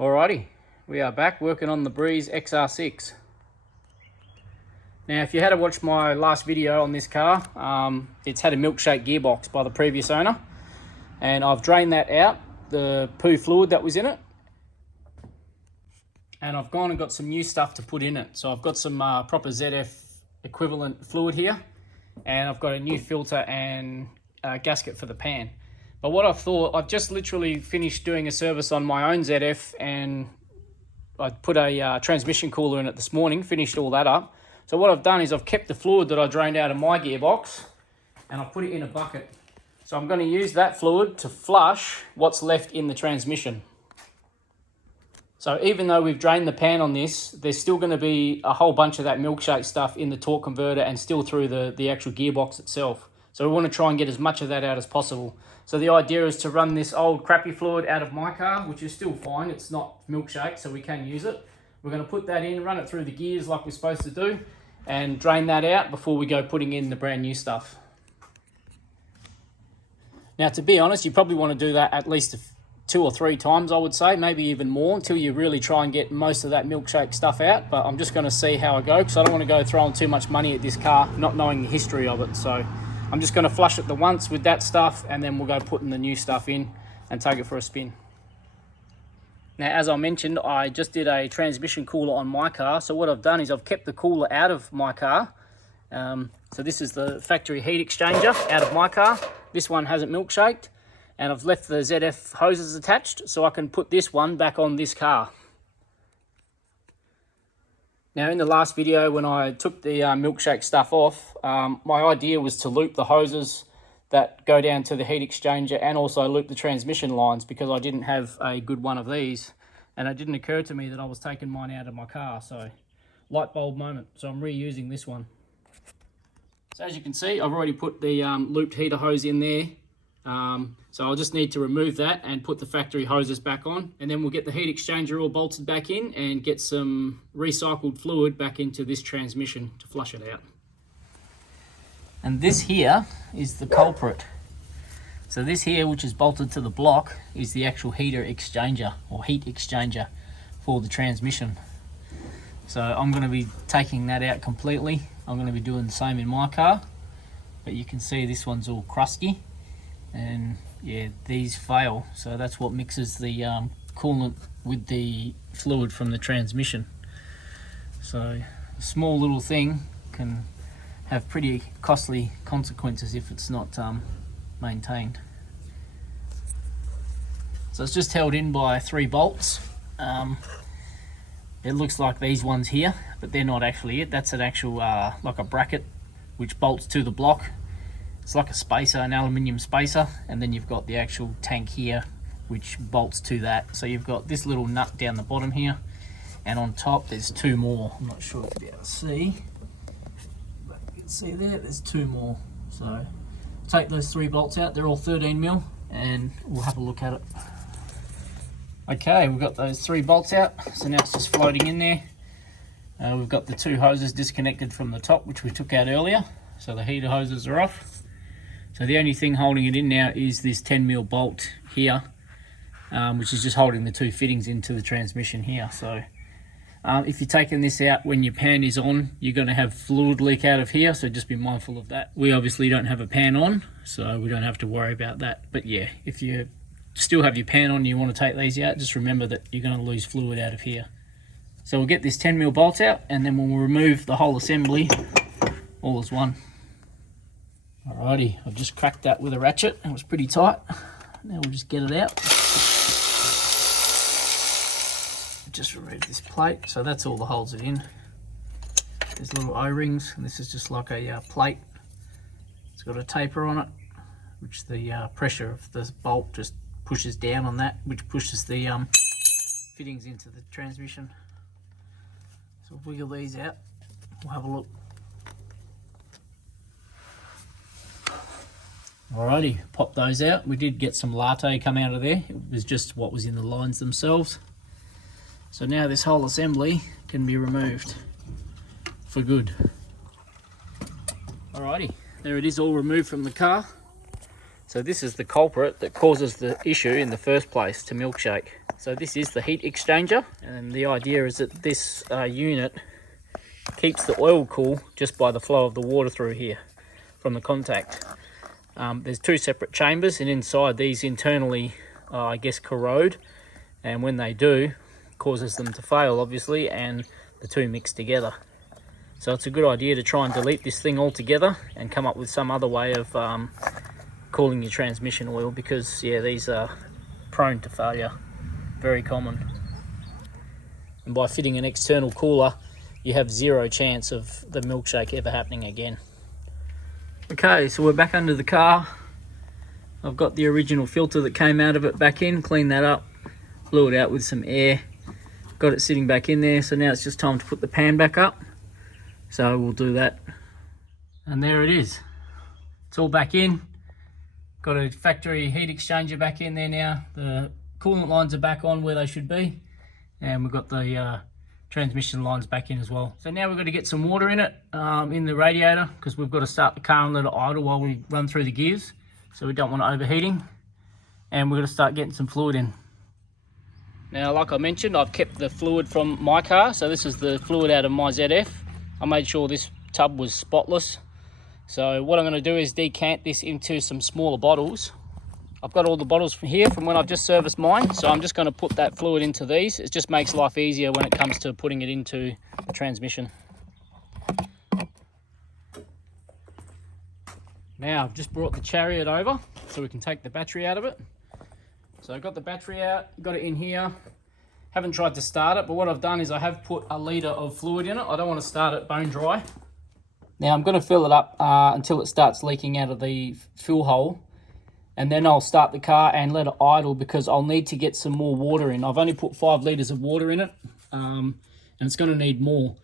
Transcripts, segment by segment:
Alrighty, we are back working on the Breeze XR6. Now, if you had to watch my last video on this car, it's had a Milkshake gearbox by the previous owner, and I've drained that out, the poo fluid that was in it, and I've gone and got some new stuff to put in it. So I've got some proper ZF equivalent fluid here, and I've got a new filter and gasket for the pan. But what I've thought, I've just literally finished doing a service on my own ZF, and I put a transmission cooler in it this morning, finished all that up. So what I've done is I've kept the fluid that I drained out of my gearbox and I've put it in a bucket. So I'm going to use that fluid to flush what's left in the transmission. So even though we've drained the pan on this, there's still going to be a whole bunch of that Milkshake stuff in the torque converter and still through the actual gearbox itself. So we want to try and get as much of that out as possible. So the idea is to run this old crappy fluid out of my car, which is still fine. It's not Milkshake, so we can use it. We're going to put that in, run it through the gears like we're supposed to do, and drain that out before we go putting in the brand new stuff. Now, to be honest, you probably want to do that at least 2 or 3 times, I would say, maybe even more, until you really try and get most of that Milkshake stuff out. But I'm just going to see how I go, because I don't want to go throwing too much money at this car, not knowing the history of it. So I'm just going to flush it the once with that stuff, and then we'll go putting the new stuff in and take it for a spin. Now, as I mentioned, I just did a transmission cooler on my car. So what I've done is I've kept the cooler out of my car. So this is the factory heat exchanger out of my car. This one hasn't milkshaked, and I've left the ZF hoses attached so I can put this one back on this car. Now, in the last video when I took the Milkshake stuff off, my idea was to loop the hoses that go down to the heat exchanger and also loop the transmission lines, because I didn't have a good one of these, and it didn't occur to me that I was taking mine out of my car. So light bulb moment, so I'm reusing this one. So as you can see, I've already put the looped heater hose in there. So I'll just need to remove that and put the factory hoses back on, and then we'll get the heat exchanger all bolted back in and get some recycled fluid back into this transmission to flush it out. And this here is the culprit. So this here, which is bolted to the block, is the actual heater exchanger or heat exchanger for the transmission. So I'm going to be taking that out completely. I'm going to be doing the same in my car, but you can see this one's all crusty. And yeah, these fail, so that's what mixes the coolant with the fluid from the transmission. So a small little thing can have pretty costly consequences if it's not maintained. So it's just held in by 3 bolts. It looks like these ones here, but they're not actually it. That's an actual like a bracket which bolts to the block. It's like a spacer, an aluminium spacer, and then you've got the actual tank here which bolts to that. So you've got this little nut down the bottom here, and on top there's 2 more. I'm not sure if you'll be able to see, but you can see there's 2 more. So take those 3 bolts out, they're all 13mm, and we'll have a look at it. Okay, we've got those 3 bolts out, so now it's just floating in there. We've got the 2 hoses disconnected from the top, which we took out earlier, so the heater hoses are off. So the only thing holding it in now is this 10mm bolt here, which is just holding the 2 fittings into the transmission here. So if you're taking this out when your pan is on, you're going to have fluid leak out of here, so just be mindful of that. We obviously don't have a pan on, so we don't have to worry about that. But yeah, if you still have your pan on and you want to take these out, just remember that you're going to lose fluid out of here. So we'll get this 10mm bolt out, and then we'll remove the whole assembly all as one. Alrighty, I've just cracked that with a ratchet. It was pretty tight. Now we'll just get it out. Just remove this plate. So that's all that holds it in. There's little O-rings, and this is just like a plate. It's got a taper on it, which the pressure of the bolt just pushes down on that, which pushes the fittings into the transmission. So we'll wiggle these out. We'll have a look. Alrighty, pop those out. We did get some latte come out of there. It was just what was in the lines themselves. So now this whole assembly can be removed for good. Alrighty, there it is, all removed from the car. So this is the culprit that causes the issue in the first place to Milkshake. So this is the heat exchanger, and the idea is that this unit keeps the oil cool just by the flow of the water through here from the contact. There's two separate chambers, and inside these internally I guess corrode, and when they do, causes them to fail obviously, and the two mix together. So it's a good idea to try and delete this thing altogether and come up with some other way of cooling your transmission oil, because yeah, these are prone to failure, very common. And by fitting an external cooler, you have zero chance of the Milkshake ever happening again. Okay, so we're back under the car. I've got the original filter that came out of it back in, cleaned that up, blew it out with some air, got it sitting back in there. So now it's just time to put the pan back up. So we'll do that. And there it is. It's all back in. Got a factory heat exchanger back in there now. The coolant lines are back on where they should be. And we've got the transmission lines back in as well. So now we've got to get some water in it, in the radiator, because we've got to start the car and let it idle while we run through the gears. So we don't want it overheating. And we're going to start getting some fluid in. Now, like I mentioned, I've kept the fluid from my car. So this is the fluid out of my ZF. I made sure this tub was spotless. So what I'm going to do is decant this into some smaller bottles. I've got all the bottles from here from when I've just serviced mine. So I'm just going to put that fluid into these. It just makes life easier when it comes to putting it into the transmission. Now I've just brought the Chariot over so we can take the battery out of it. So I've got the battery out, got it in here. Haven't tried to start it, but what I've done is I have put a litre of fluid in it. I don't want to start it bone dry. Now I'm going to fill it up until it starts leaking out of the fill hole. And then I'll start the car and let it idle, because I'll need to get some more water in. I've only put 5 litres of water in it, and it's going to need more.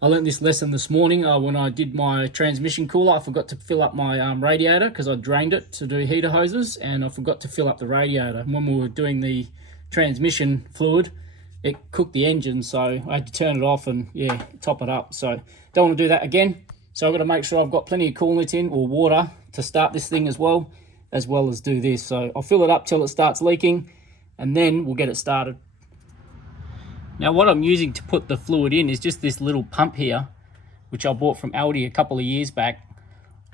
I learned this lesson this morning when I did my transmission cooler. I forgot to fill up my radiator because I drained it to do heater hoses, and I forgot to fill up the radiator. And when we were doing the transmission fluid, it cooked the engine, so I had to turn it off and yeah, top it up. So don't want to do that again. So I've got to make sure I've got plenty of coolant in, or water, to start this thing as well as do this. So I'll fill it up till it starts leaking, and then we'll get it started. Now what I'm using to put the fluid in is just this little pump here, which I bought from Aldi a couple of years back.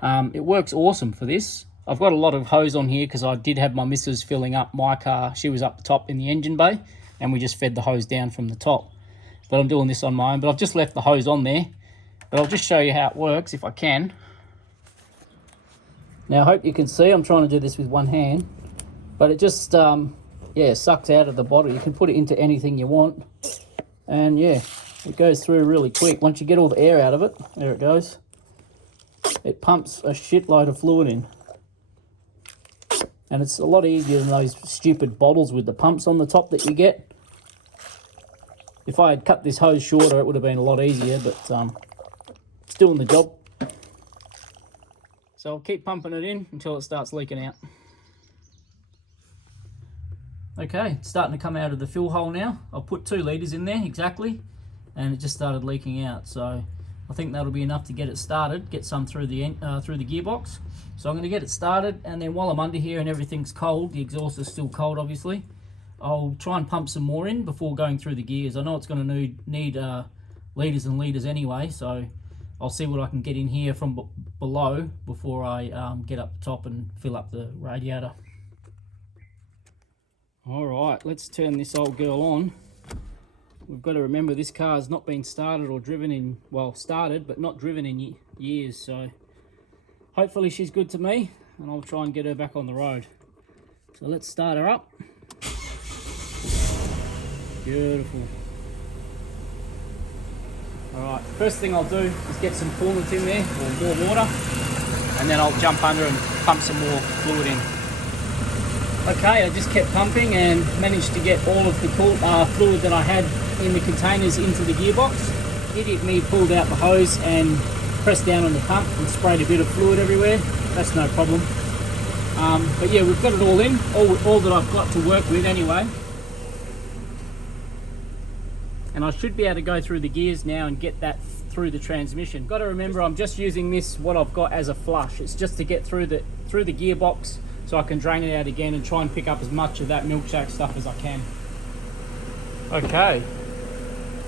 It works awesome for this. I've got a lot of hose on here because I did have my missus filling up my car. She was up the top in the engine bay, and we just fed the hose down from the top. But I'm doing this on my own, but I've just left the hose on there. But I'll just show you how it works if I can. Now I hope you can see, I'm trying to do this with one hand, but it just yeah, sucks out of the bottle. You can put it into anything you want, and yeah, it goes through really quick. Once you get all the air out of it, there it goes. It pumps a shitload of fluid in, and it's a lot easier than those stupid bottles with the pumps on the top that you get. If I had cut this hose shorter, it would have been a lot easier, but it's doing the job. So I'll keep pumping it in until it starts leaking out. Okay, it's starting to come out of the fill hole now. I'll put 2 litres in there exactly, and it just started leaking out. So I think that'll be enough to get it started, get some through the gearbox. So I'm going to get it started, and then while I'm under here and everything's cold, the exhaust is still cold obviously, I'll try and pump some more in before going through the gears. I know it's going to need litres and litres anyway, so I'll see what I can get in here from below before I get up the top and fill up the radiator. All right, let's turn this old girl on. We've got to remember this car's not been started or driven in, well, started, but not driven in years. So hopefully she's good to me, and I'll try and get her back on the road. So let's start her up. Beautiful. Alright, first thing I'll do is get some coolant in there, or more water, and then I'll jump under and pump some more fluid in. Okay, I just kept pumping and managed to get all of the fluid that I had in the containers into the gearbox. Idiot me pulled out the hose and pressed down on the pump and sprayed a bit of fluid everywhere. That's no problem. But yeah, we've got it all in, all that I've got to work with anyway. And I should be able to go through the gears now and get that through the transmission. Got to remember, I'm just using this, what I've got, as a flush. It's just to get through the gearbox so I can drain it out again and try and pick up as much of that milkshake stuff as I can. Okay,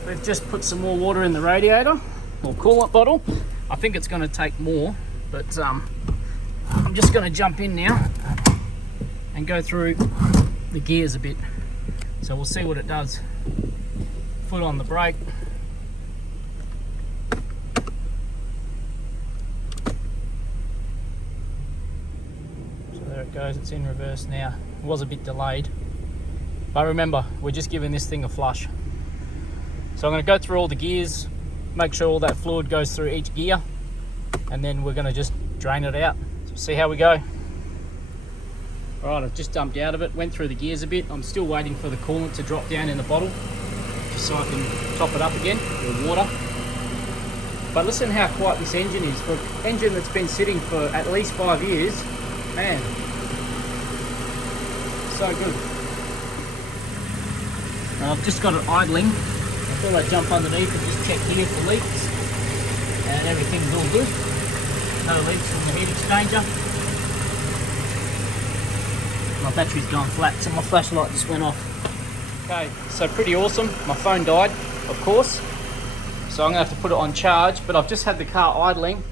we've just put some more water in the radiator or coolant bottle. I think it's going to take more, but I'm just going to jump in now and go through the gears a bit. So we'll see what it does. Foot on the brake. So there it goes, it's in reverse now. It was a bit delayed, but remember, we're just giving this thing a flush. So I'm going to go through all the gears, make sure all that fluid goes through each gear, and then we're going to just drain it out. So see how we go. Alright, I've just dumped out of it, went through the gears a bit. I'm still waiting for the coolant to drop down in the bottle, just so I can top it up again with water. But listen how quiet this engine is. For an engine that's been sitting for at least 5 years, man, so good. Now I've just got it idling. I thought I'd jump underneath and just check here for leaks, and everything's all good. No leaks from the heat exchanger. My battery's gone flat, so my flashlight just went off. Okay, so pretty awesome. My phone died, of course, so I'm gonna have to put it on charge, but I've just had the car idling,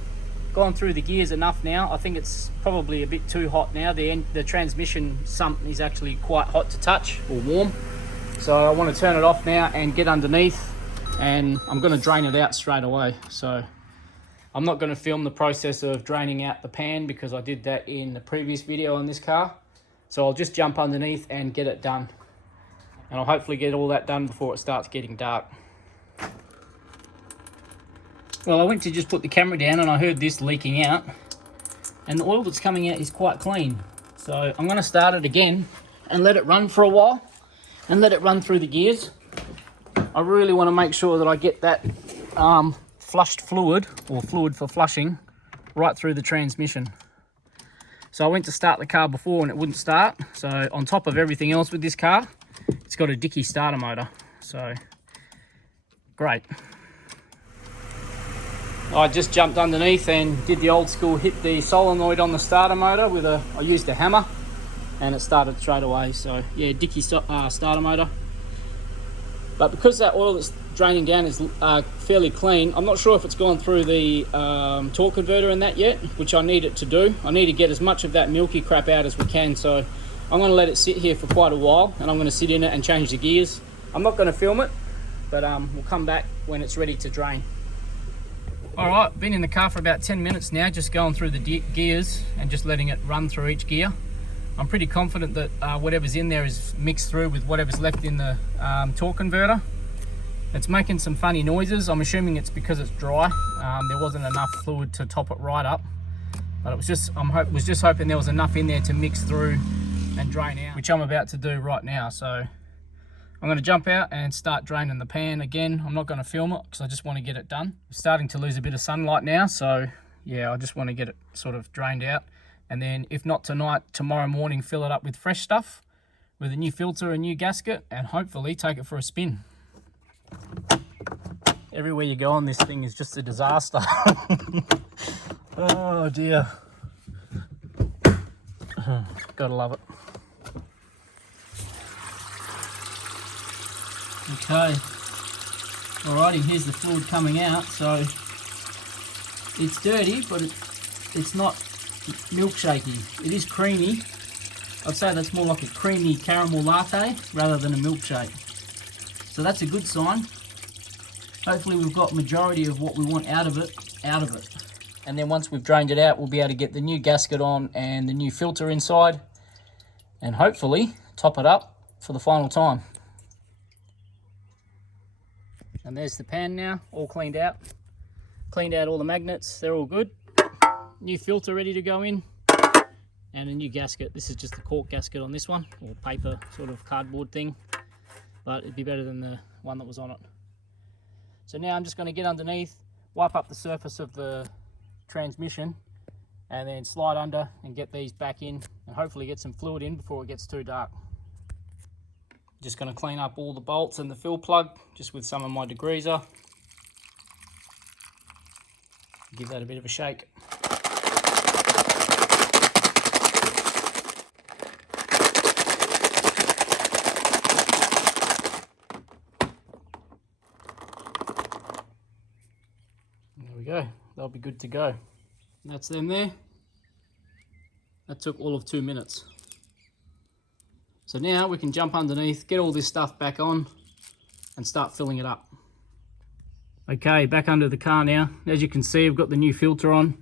gone through the gears enough now. I think it's probably a bit too hot now. The transmission sump is actually quite hot to touch, or warm. So I want to turn it off now and get underneath, and I'm gonna drain it out straight away. So I'm not gonna film the process of draining out the pan because I did that in the previous video on this car. So I'll just jump underneath and get it done. And I'll hopefully get all that done before it starts getting dark. Well, I went to just put the camera down and I heard this leaking out. And the oil that's coming out is quite clean. So I'm going to start it again and let it run for a while. And let it run through the gears. I really want to make sure that I get that flushed fluid, or fluid for flushing, right through the transmission. So I went to start the car before and it wouldn't start. So on top of everything else with this car, it's got a Dickey starter motor. So great. I just jumped underneath and did the old school, hit the solenoid on the starter motor with I used a hammer, and it started straight away. So yeah, Dickey starter motor. But because that oil that's draining down is fairly clean, I'm not sure if it's gone through the torque converter and that yet, which I need it to do. I need to get as much of that milky crap out as we can, so I'm going to let it sit here for quite a while, and I'm going to sit in it and change the gears. I'm not going to film it, but we'll come back when it's ready to drain. Alright, been in the car for about 10 minutes now, just going through the gears and just letting it run through each gear. I'm pretty confident that whatever's in there is mixed through with whatever's left in the torque converter. It's making some funny noises. I'm assuming it's because it's dry. There wasn't enough fluid to top it right up, but it was just was just hoping there was enough in there to mix through and drain out, which I'm about to do right now. So I'm going to jump out and start draining the pan again. I'm not going to film it because I just want to get it done. It's starting to lose a bit of sunlight now, so yeah, I just want to get it sort of drained out. And then if not tonight, tomorrow morning, fill it up with fresh stuff, with a new filter, a new gasket, and hopefully take it for a spin. Everywhere you go on this thing is just a disaster. Oh dear. Gotta love it. Okay. Alrighty, here's the fluid coming out. So it's dirty, but it's not milkshakey. It is creamy. I'd say that's more like a creamy caramel latte rather than a milkshake. So that's a good sign. Hopefully we've got majority of what we want out of it. And then once we've drained it out, we'll be able to get the new gasket on and the new filter inside, and hopefully top it up for the final time. And there's the pan now, all cleaned out. Cleaned out all the magnets, they're all good. New filter ready to go in, and a new gasket. This is just the cork gasket on this one, or paper sort of cardboard thing, but it'd be better than the one that was on it. So now I'm just going to get underneath, wipe up the surface of the transmission, and then slide under and get these back in, and hopefully get some fluid in before it gets too dark. Just going to clean up all the bolts and the fill plug just with some of my degreaser. Give that a bit of a shake. they'll be good to go. That's them there. That took all of 2 minutes. So now we can jump underneath, get all this stuff back on and start filling it up. Okay, back under the car now. As you can see, I've got the new filter on.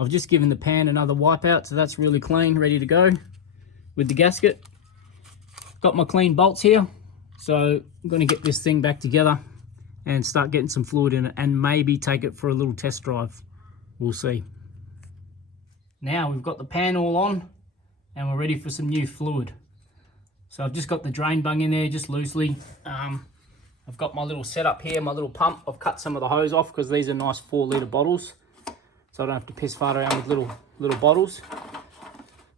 I've just given the pan another wipe out, so that's really clean, ready to go with the gasket. Got my clean bolts here, so I'm going to get this thing back together and start getting some fluid in it and maybe take it for a little test drive. We'll see. Now we've got the pan all on and we're ready for some new fluid. So I've just got the drain bung in there just loosely. I've got my little setup here, my little pump. I've cut some of the hose off because these are nice 4-litre bottles, so I don't have to piss fart around with little bottles.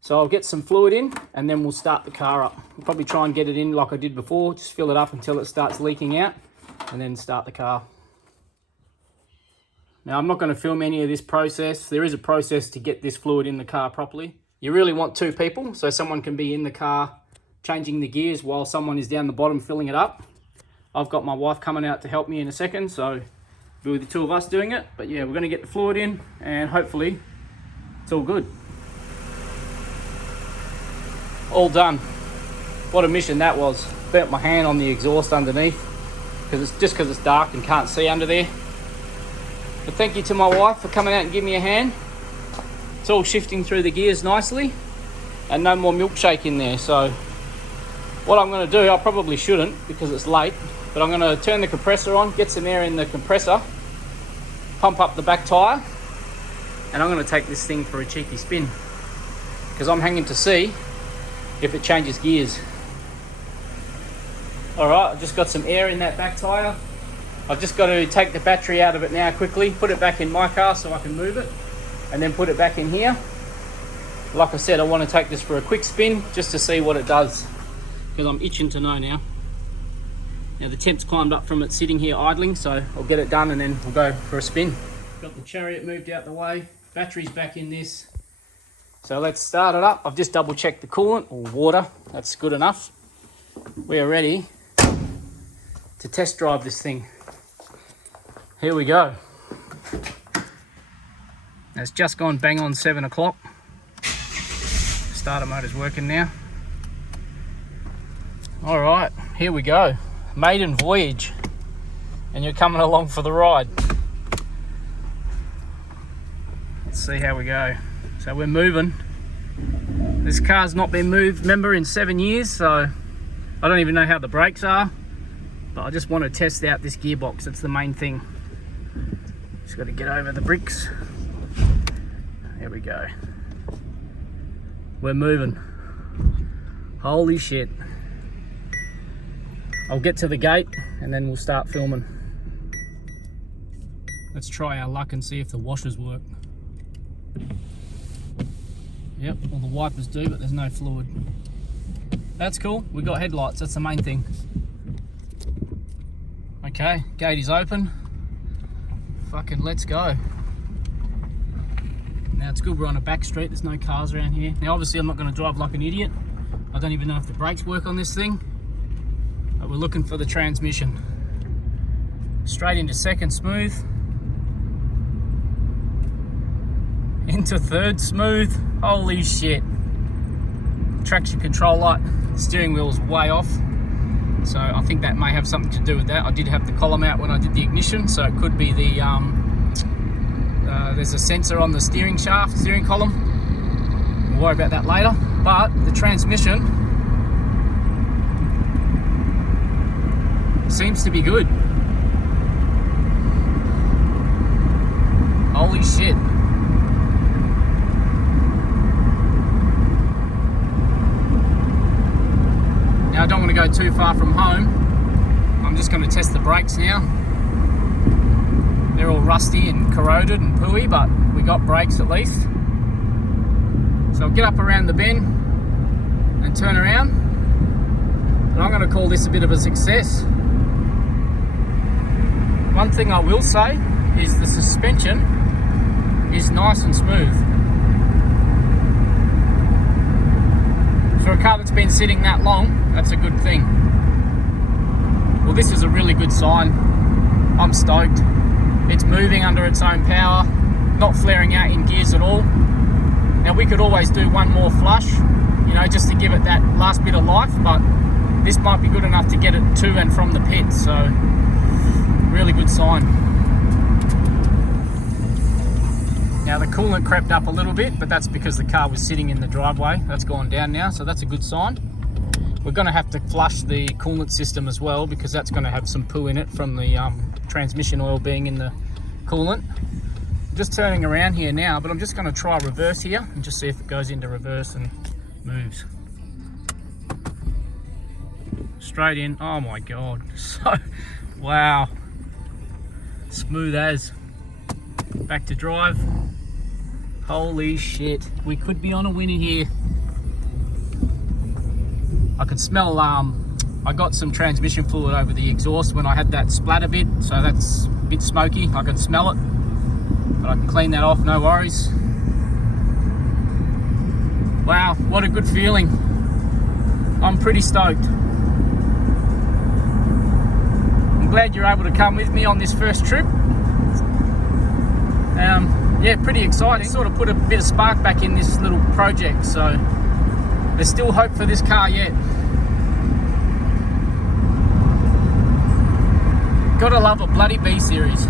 So I'll get some fluid in and then we'll start the car up. We'll probably try and get it in like I did before, just fill it up until it starts leaking out and then start the car. Now I'm not going to film any of this process. There is a process to get this fluid in the car properly. You really want 2 people, so someone can be in the car changing the gears while someone is down the bottom filling it up. I've got my wife coming out to help me in a second, so be with the 2 of us doing it. But yeah, we're going to get the fluid in and hopefully it's all good. All done. What a mission that was. Burnt my hand on the exhaust underneath because it's dark and can't see under there. But thank you to my wife for coming out and giving me a hand. It's all shifting through the gears nicely and no more milkshake in there. So what I'm going to do, I probably shouldn't because it's late, but I'm going to turn the compressor on, get some air in the compressor, pump up the back tyre, and I'm going to take this thing for a cheeky spin because I'm hanging to see if it changes gears. Alright, I've just got some air in that back tyre. I've just got to take the battery out of it now quickly, put it back in my car so I can move it, and then put it back in here. Like I said, I want to take this for a quick spin just to see what it does, because I'm itching to know now. Now the temp's climbed up from it sitting here idling, so I'll get it done and then we'll go for a spin. Got the Chariot moved out the way, battery's back in this. So let's start it up. I've just double checked the coolant or water, that's good enough. We are ready to test drive this thing. Here we go. It's just gone bang on 7 o'clock. Starter motor's working now. All right, here we go. Maiden voyage, and you're coming along for the ride. Let's see how we go. So we're moving. This car's not been moved, remember, in 7 years, so I don't even know how the brakes are, but I just want to test out this gearbox. That's the main thing. Just got to get over the bricks. There we go. We're moving. Holy shit. I'll get to the gate and then we'll start filming. Let's try our luck and see if the washers work. Yep, all the wipers do, but there's no fluid. That's cool, we got headlights, that's the main thing. Okay, gate is open. Fucking let's go. Now it's good we're on a back street, there's no cars around here. Now obviously I'm not going to drive like an idiot. I don't even know if the brakes work on this thing. But we're looking for the transmission. Straight into second smooth. Into third smooth. Holy shit. Traction control light, steering wheel's way off. So I think that may have something to do with that. I did have the column out when I did the ignition, so it could be the, there's a sensor on the steering shaft, steering column. We'll worry about that later. But the transmission seems to be good. Holy shit. Now I don't want to go too far from home. I'm just going to test the brakes now. They're all rusty and corroded and pooey, but we got brakes at least. So I'll get up around the bend and turn around. And I'm going to call this a bit of a success. One thing I will say is the suspension is nice and smooth. For a car that's been sitting that long, that's a good thing. Well, this is a really good sign. I'm stoked. It's moving under its own power. not flaring out in gears at all. Now we could always do one more flush, you know, just to give it that last bit of life, but this might be good enough to get it to and from the pit, so really good sign. Now the coolant crept up a little bit, but that's because the car was sitting in the driveway. That's gone down now, so that's a good sign. We're going to have to flush the coolant system as well, because that's going to have some poo in it from the transmission oil being in the coolant. Just turning around here now, but I'm just going to try reverse here and just see if it goes into reverse and moves. Straight in. Oh my god, so wow, smooth as. Back to drive. Holy shit, we could be on a winner here. I could smell, I got some transmission fluid over the exhaust when I had that splatter bit, so that's a bit smoky. I can smell it, but I can clean that off, no worries. Wow, what a good feeling. I'm pretty stoked. I'm glad you're able to come with me on this first trip. Yeah, pretty exciting. Sort of put a bit of spark back in this little project, so there's still hope for this car yet. Gotta love a bloody B series.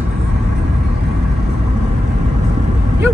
Yoo.